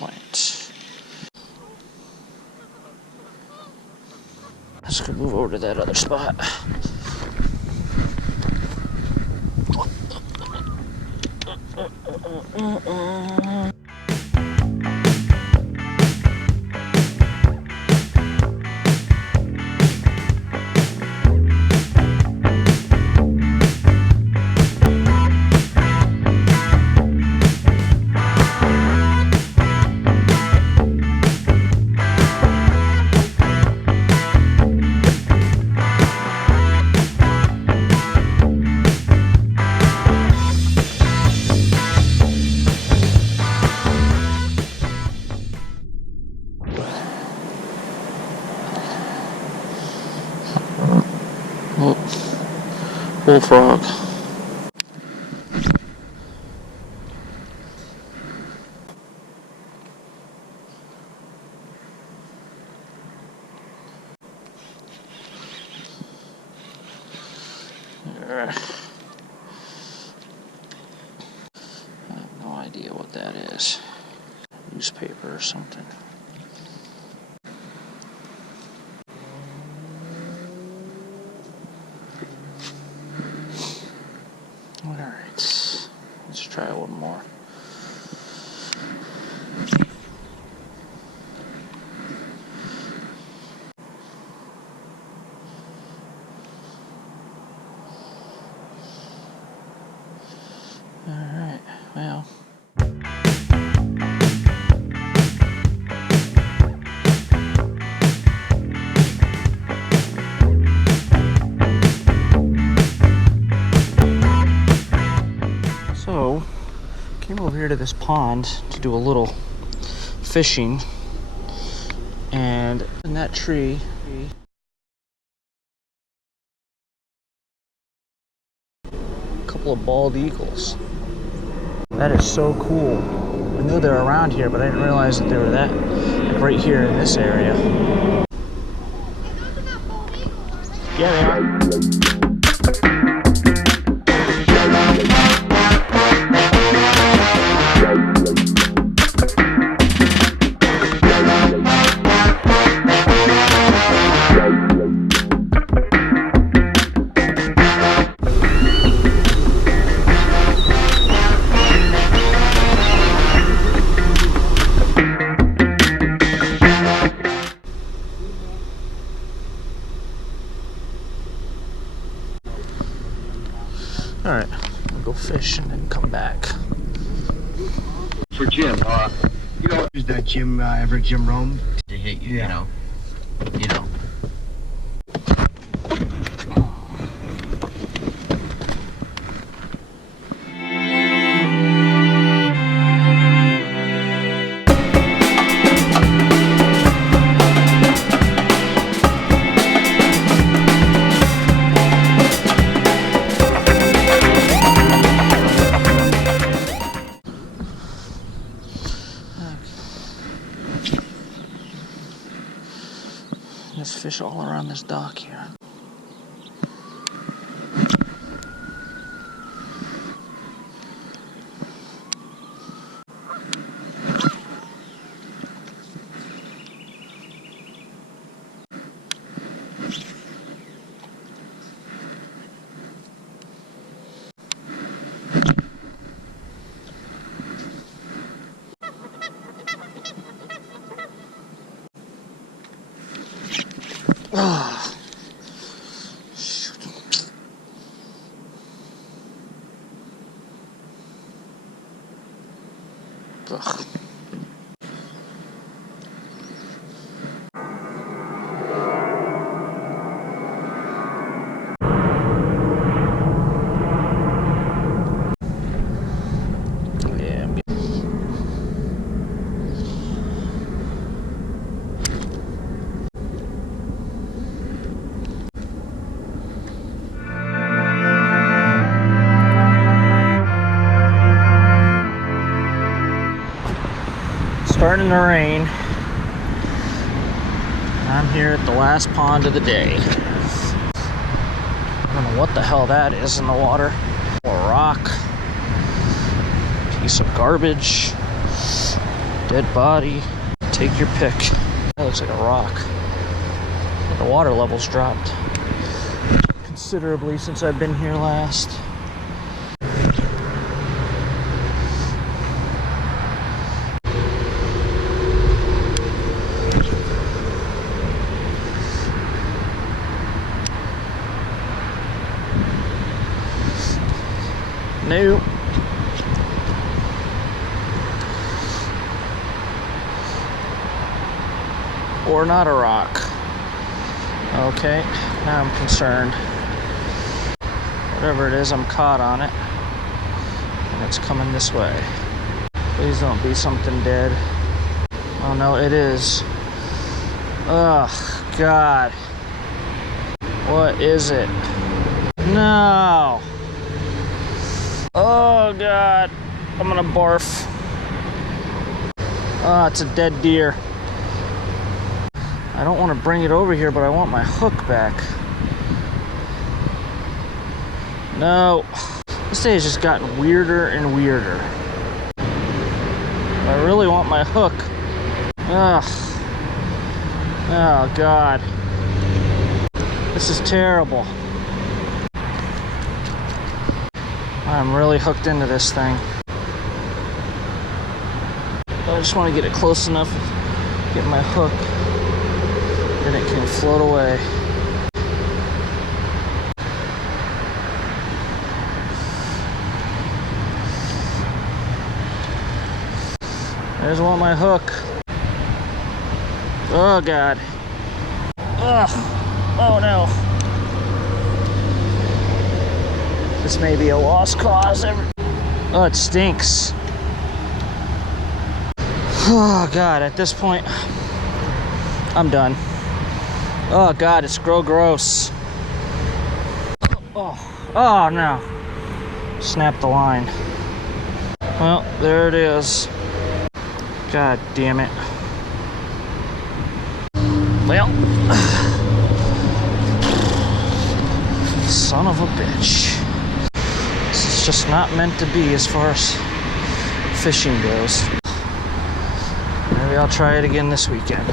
plant. Let's go move over to that other spot. Bullfrog. I have no idea what that is. Newspaper or something. Alright, let's try one more. Alright, well. So, came over here to this pond to do a little fishing, and in that tree, a couple of bald eagles. That is so cool. I knew they were around here, but I didn't realize that they were that, like, right here in this area. Yeah, they are. Alright, we'll go fish and then come back. For Jim, you know, is that Jim, ever Jim Rome? To hit you, yeah. You know. There's fish all around this dock here. Ah, shoot. Ugh. Starting to rain. I'm here at the last pond of the day. I don't know what the hell that is in the water. A rock, piece of garbage, Dead body. Take your pick. That looks like a rock. The water level's dropped considerably since I've been here last. Nope. Or not a rock. Okay, now I'm concerned. Whatever it is, I'm caught on it. And it's coming this way. Please don't be something dead. Oh no, it is. Ugh, God. What is it? No! Oh God, I'm gonna barf. Oh, it's a dead deer. I don't want to bring it over here, but I want my hook back. No. This day has just gotten weirder and weirder. I really want my hook. Ugh. Oh God. This is terrible. I'm really hooked into this thing. I just want to get it close enough, get my hook, and it can float away. I just want my hook. Oh God. Ugh. Oh no. This may be a lost cause. Oh, it stinks. Oh God, at this point, I'm done. Oh God, it's gross. Oh no. Snapped the line. Well, there it is. God damn it. Well, son of a bitch. This is just not meant to be as far as fishing goes. Maybe I'll try it again this weekend.